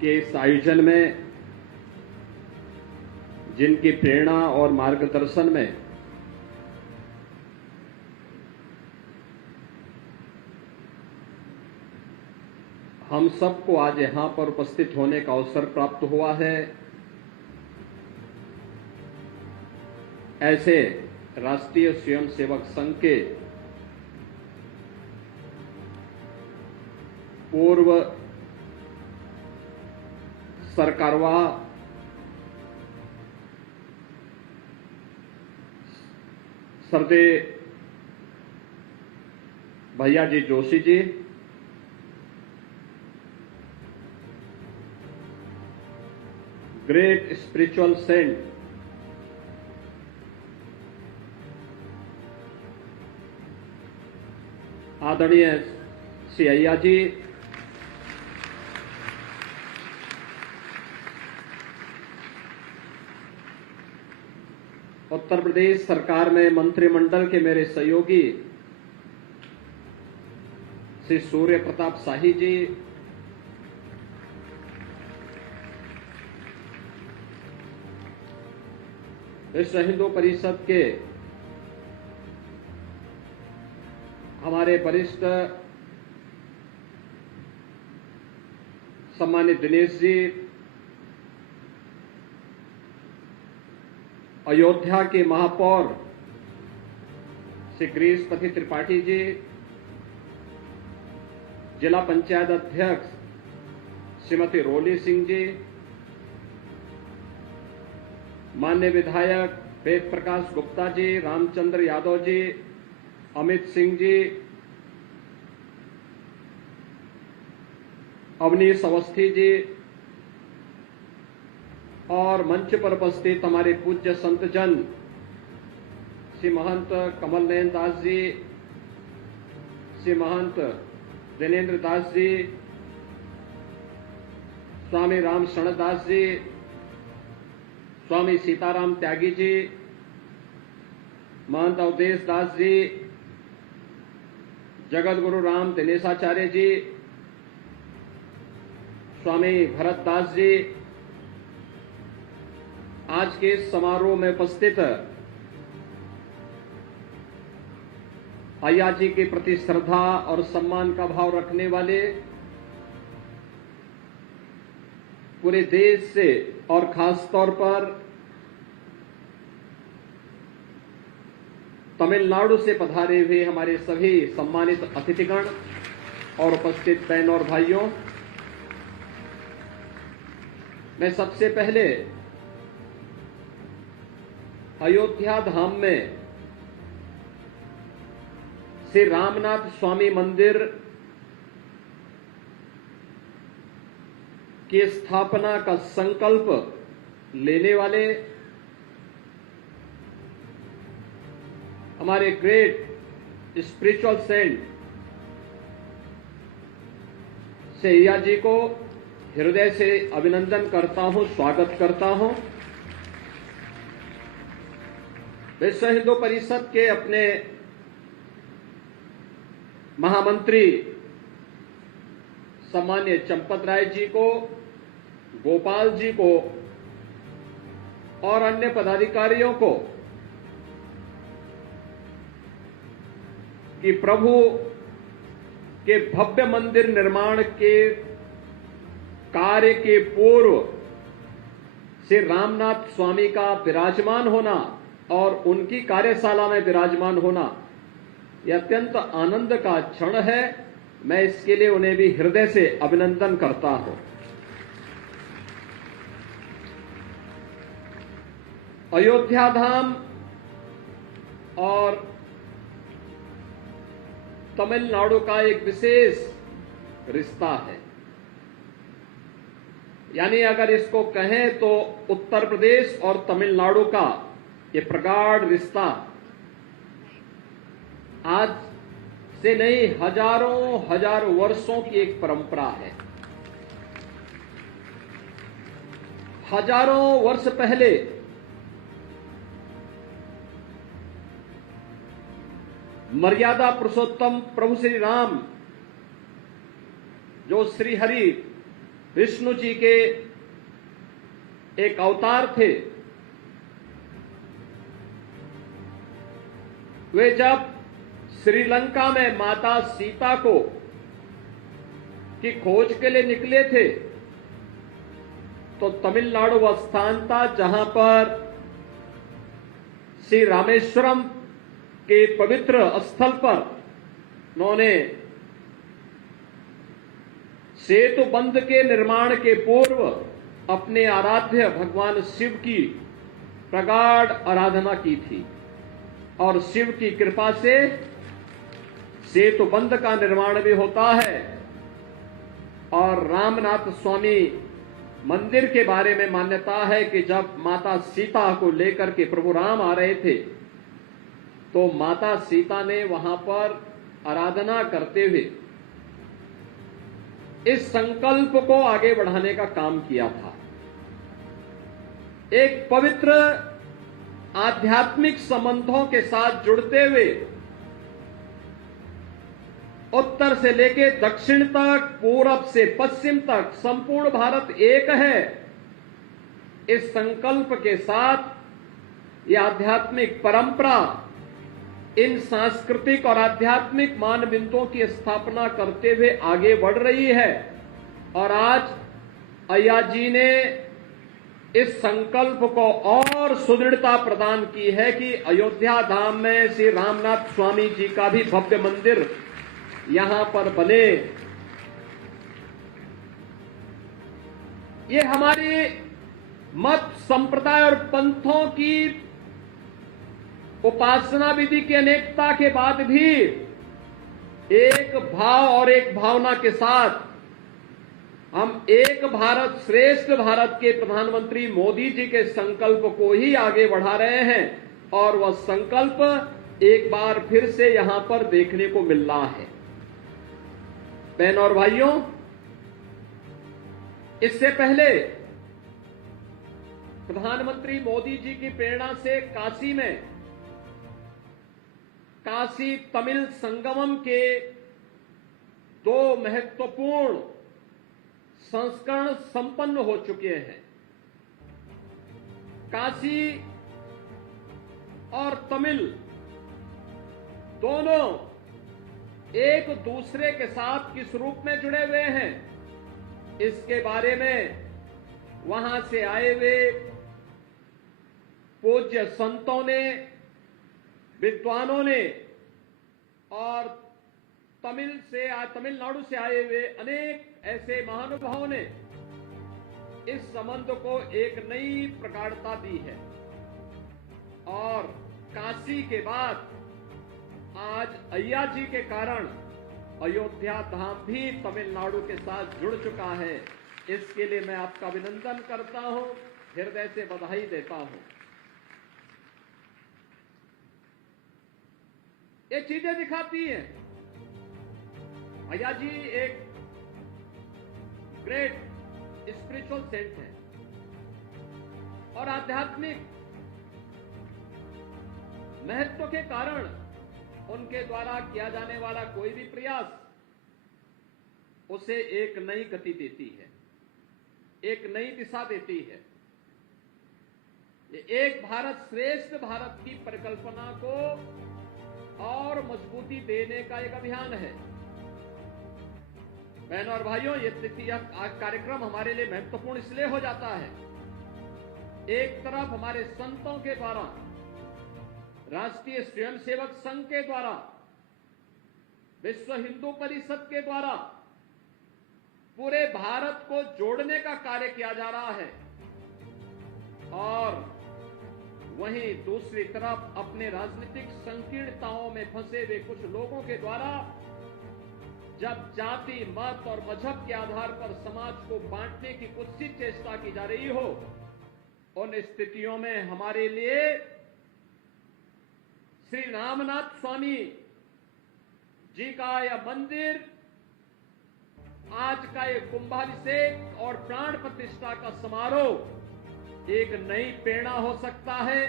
के इस आयोजन में जिनकी प्रेरणा और मार्गदर्शन में हम सबको आज यहां पर उपस्थित होने का अवसर प्राप्त हुआ है, ऐसे राष्ट्रीय स्वयंसेवक संघ के पूर्व सरकारवाह सरदे भैया ji Joshi ji, great spiritual Saint आदरणीय श्री अय्या जी, उत्तर प्रदेश सरकार में मंत्रिमंडल के मेरे सहयोगी श्री सूर्य प्रताप शाही जी, विश्व हिंदू परिषद के हमारे वरिष्ठ सम्मानित दिनेश जी, अयोध्या के महापौर श्री गिरीशपति त्रिपाठी जी, जिला पंचायत अध्यक्ष श्रीमती रोली सिंह जी, माननीय विधायक वेद प्रकाश गुप्ता जी, रामचंद्र यादव जी, अमित सिंह जी, अवनीश अवस्थी जी और मंच पर उपस्थित हमारे पूज्य संतजन श्री महंत कमल नयन दास जी, श्री महंत दिनेन्द्र दास जी, स्वामी राम शरण दास जी, स्वामी सीताराम त्यागी जी, महंत अवधेश दास जी, जगत गुरु राम दिनेशाचार्य जी, स्वामी भरत दास जी, आज के इस समारोह में उपस्थित अय्या जी के प्रति श्रद्धा और सम्मान का भाव रखने वाले पूरे देश से और खास तौर पर तमिलनाडु से पधारे हुए हमारे सभी सम्मानित अतिथिगण और उपस्थित बहन और भाइयों, मैं सबसे पहले अयोध्या धाम में श्री रामनाथ स्वामी मंदिर की स्थापना का संकल्प लेने वाले हमारे ग्रेट स्पिरिचुअल सेंट श्री अय्या जी को हृदय से अभिनंदन करता हूं, स्वागत करता हूं। विश्व हिंदू परिषद के अपने महामंत्री सम्मान्य चंपत राय जी को, गोपाल जी को और अन्य पदाधिकारियों को कि प्रभु के भव्य मंदिर निर्माण के कार्य के पूर्व श्री रामनाथ स्वामी का विराजमान होना और उनकी कार्यशाला में विराजमान होना यह अत्यंत आनंद का क्षण है। मैं इसके लिए उन्हें भी हृदय से अभिनंदन करता हूं। अयोध्या धाम और तमिलनाडु का एक विशेष रिश्ता है, यानी अगर इसको कहें तो उत्तर प्रदेश और तमिलनाडु का ये प्रगाढ़ रिश्ता आज से नहीं, हजारों वर्षों की एक परंपरा है। हजारों वर्ष पहले मर्यादा पुरुषोत्तम प्रभु श्री राम जो श्री हरि विष्णु जी के एक अवतार थे, वे जब श्रीलंका में माता सीता को की खोज के लिए निकले थे तो तमिलनाडु वह स्थान था जहां पर श्री रामेश्वरम के पवित्र स्थल पर उन्होंने सेतु बंध के निर्माण के पूर्व अपने आराध्य भगवान शिव की प्रगाढ़ आराधना की थी और शिव की कृपा से सेतु बंध का निर्माण भी होता है। और रामनाथ स्वामी मंदिर के बारे में मान्यता है कि जब माता सीता को लेकर के प्रभु राम आ रहे थे तो माता सीता ने वहां पर आराधना करते हुए इस संकल्प को आगे बढ़ाने का काम किया था। एक पवित्र आध्यात्मिक संबंधों के साथ जुड़ते हुए उत्तर से लेके दक्षिण तक, पूरब से पश्चिम तक संपूर्ण भारत एक है। इस संकल्प के साथ यह आध्यात्मिक परंपरा इन सांस्कृतिक और आध्यात्मिक मानबिंदुओं की स्थापना करते हुए आगे बढ़ रही है। और आज अय्या जी ने इस संकल्प को और सुदृढ़ता प्रदान की है कि अयोध्या धाम में श्री रामनाथ स्वामी जी का भी भव्य मंदिर यहां पर बने। ये हमारी मत, संप्रदाय और पंथों की उपासना विधि की अनेकता के बाद भी एक भाव और एक भावना के साथ हम एक भारत श्रेष्ठ भारत के प्रधानमंत्री मोदी जी के संकल्प को ही आगे बढ़ा रहे हैं। और वह संकल्प एक बार फिर से यहां पर देखने को मिल रहा है। बहनों और भाइयों, इससे पहले प्रधानमंत्री मोदी जी की प्रेरणा से काशी में काशी तमिल संगमम के दो महत्वपूर्ण संस्करण संपन्न हो चुके हैं। काशी और तमिल दोनों एक दूसरे के साथ किस रूप में जुड़े हुए हैं, इसके बारे में वहां से आए हुए पूज्य संतों ने, विद्वानों ने और तमिलनाडु से आए हुए अनेक ऐसे महानुभावों ने इस संबंध को एक नई प्रगाढ़ता दी है। और काशी के बाद आज अय्या जी के कारण अयोध्या धाम भी तमिलनाडु के साथ जुड़ चुका है। इसके लिए मैं आपका अभिनंदन करता हूं, हृदय से बधाई देता हूं। ये चीजें दिखाती हैं अय्या जी एक ग्रेट स्पिरिचुअल सेंट है और आध्यात्मिक महत्व के कारण उनके द्वारा किया जाने वाला कोई भी प्रयास उसे एक नई गति देती है, एक नई दिशा देती है। ये एक भारत श्रेष्ठ भारत की परिकल्पना को और मजबूती देने का एक अभियान है। बहनों और भाइयों, यह कार्यक्रम हमारे लिए महत्वपूर्ण इसलिए हो जाता है, एक तरफ हमारे संतों के द्वारा, राष्ट्रीय स्वयंसेवक संघ के द्वारा, विश्व हिंदू परिषद के द्वारा पूरे भारत को जोड़ने का कार्य किया जा रहा है, और वहीं दूसरी तरफ अपने राजनीतिक संकीर्णताओं में फंसे हुए कुछ लोगों के द्वारा जब जाति, मत और मजहब के आधार पर समाज को बांटने की कुत्सित चेष्टा की जा रही हो, उन स्थितियों में हमारे लिए श्री रामनाथ स्वामी जी का यह मंदिर, आज का ये कुंभाभिषेक और प्राण प्रतिष्ठा का समारोह एक नई प्रेरणा हो सकता है,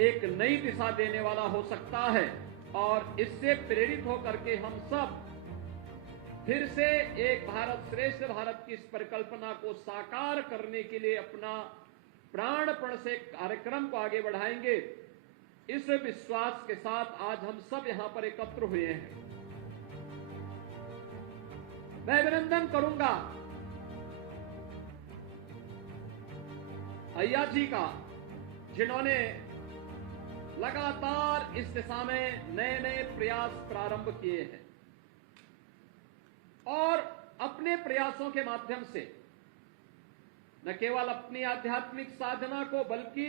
एक नई दिशा देने वाला हो सकता है। और इससे प्रेरित होकर के हम सब फिर से एक भारत श्रेष्ठ भारत की इस परिकल्पना को साकार करने के लिए अपना प्राणपण से कार्यक्रम को आगे बढ़ाएंगे। इस विश्वास के साथ आज हम सब यहां पर एकत्र हुए हैं। मैं अभिनंदन करूंगा अय्या जी का, जिन्होंने लगातार इस दिशा में नए नए प्रयास प्रारंभ किए हैं और अपने प्रयासों के माध्यम से न केवल अपनी आध्यात्मिक साधना को बल्कि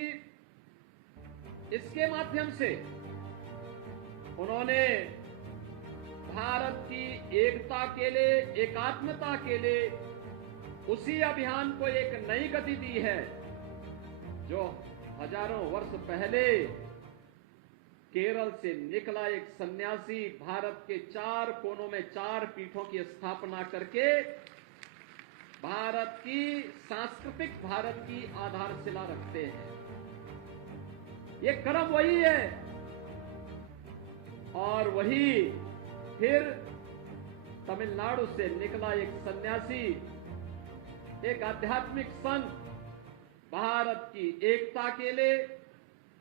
इसके माध्यम से उन्होंने भारत की एकता के लिए, एकात्मता के लिए उसी अभियान को एक नई गति दी है जो हजारों वर्ष पहले केरल से निकला एक सन्यासी भारत के 4 कोनों में 4 पीठों की स्थापना करके भारत की सांस्कृतिक भारत की आधारशिला रखते हैं। ये क्रम वही है और वही फिर तमिलनाडु से निकला एक सन्यासी, एक आध्यात्मिक संत भारत की एकता के लिए,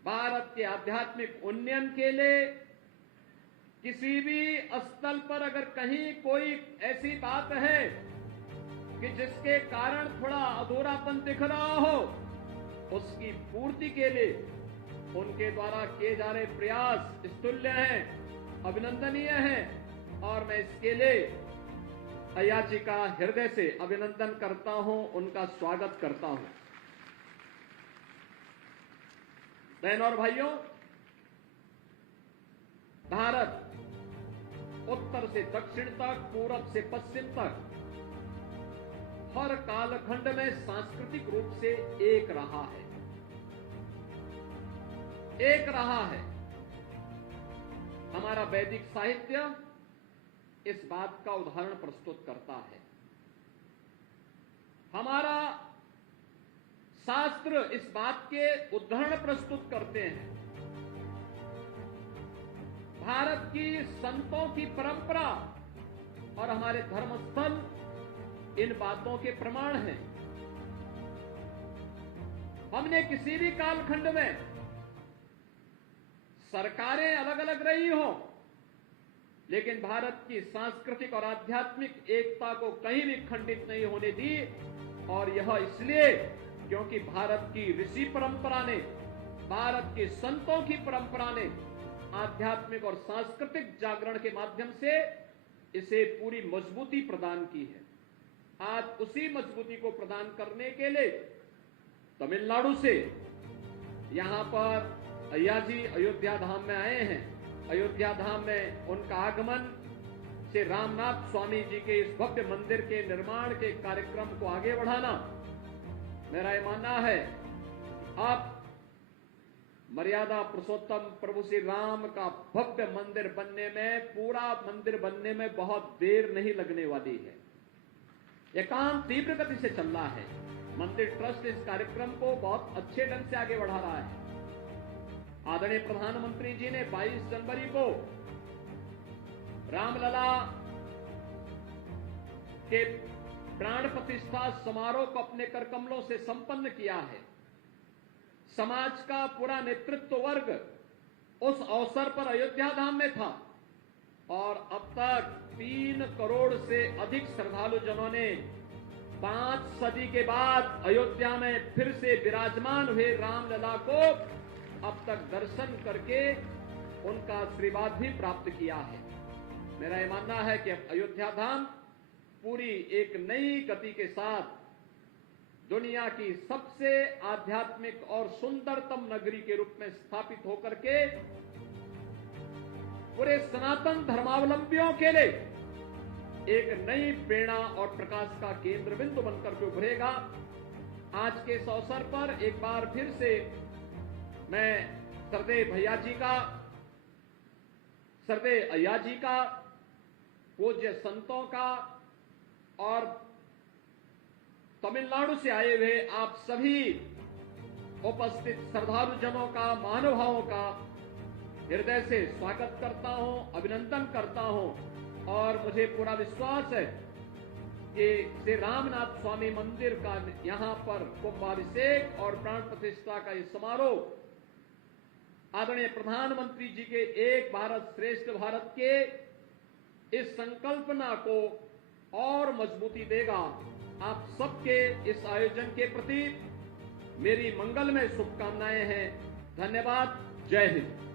भारत के आध्यात्मिक उन्नयन के लिए किसी भी स्थल पर अगर कहीं कोई ऐसी बात है कि जिसके कारण थोड़ा अधूरापन दिख रहा हो, उसकी पूर्ति के लिए उनके द्वारा किए जा रहे प्रयास स्तुल्य हैं, अभिनंदनीय हैं और मैं इसके लिए अय्या जी का हृदय से अभिनंदन करता हूं, उनका स्वागत करता हूं। बहनों और भाइयों, भारत उत्तर से दक्षिण तक, पूरब से पश्चिम तक हर कालखंड में सांस्कृतिक रूप से एक रहा है, एक रहा है। हमारा वैदिक साहित्य इस बात का उदाहरण प्रस्तुत करता है। हमारा शास्त्र इस बात के उदाहरण प्रस्तुत करते हैं। भारत की संतों की परंपरा और हमारे धर्मस्थल इन बातों के प्रमाण हैं। हमने किसी भी कालखंड में सरकारें अलग अलग रही हो, लेकिन भारत की सांस्कृतिक और आध्यात्मिक एकता को कहीं भी खंडित नहीं होने दी, और यह इसलिए क्योंकि भारत की ऋषि परंपरा ने, भारत के संतों की परंपरा ने आध्यात्मिक और सांस्कृतिक जागरण के माध्यम से इसे पूरी मजबूती प्रदान की है। आज उसी मजबूती को प्रदान करने के लिए तमिलनाडु से यहां पर अय्या जी अयोध्या धाम में आए हैं। अयोध्या धाम में उनका आगमन से रामनाथ स्वामी जी के इस भव्य मंदिर के निर्माण के कार्यक्रम को आगे बढ़ाना, मेरा यह मानना है आप मर्यादा पुरुषोत्तम प्रभु श्री राम का भव्य मंदिर बनने में, पूरा मंदिर बनने में बहुत देर नहीं लगने वाली है। यह काम तीव्र गति से चल रहा है। मंदिर ट्रस्ट इस कार्यक्रम को बहुत अच्छे ढंग से आगे बढ़ा रहा है। आदरणीय प्रधानमंत्री जी ने 22 जनवरी को रामलला के प्राण प्रतिष्ठा समारोह को अपने करकमलों से संपन्न किया है। समाज का पूरा नेतृत्व वर्ग उस अवसर पर अयोध्या धाम में था और अब तक 3 करोड़ से अधिक श्रद्धालु जनों ने 5 सदी के बाद अयोध्या में फिर से विराजमान हुए रामलला को अब तक दर्शन करके उनका आशीर्वाद भी प्राप्त किया है। मेरा यह मानना है कि अब अयोध्या धाम पूरी एक नई गति के साथ दुनिया की सबसे आध्यात्मिक और सुंदरतम नगरी के रूप में स्थापित होकर के पूरे सनातन धर्मावलंबियों के लिए एक नई प्रेरणा और प्रकाश का केंद्र बिंदु बनकर के उभरेगा। आज के इस अवसर पर एक बार फिर से मैं श्रद्धेय भैया जी का, श्रद्धेय अय्या जी का, पूज्य संतों का और तमिलनाडु से आए हुए आप सभी उपस्थित श्रद्धालु जनों का, महानुभावों का हृदय से स्वागत करता हूं, अभिनंदन करता हूं और मुझे पूरा विश्वास है कि श्री रामनाथ स्वामी मंदिर का यहां पर कुंभाभिषेक और प्राण प्रतिष्ठा का ये समारोह आदरणीय प्रधानमंत्री जी के एक भारत श्रेष्ठ भारत के इस संकल्पना को और मजबूती देगा। आप सबके इस आयोजन के प्रति मेरी मंगलमय शुभकामनाएं हैं। धन्यवाद। जय हिंद।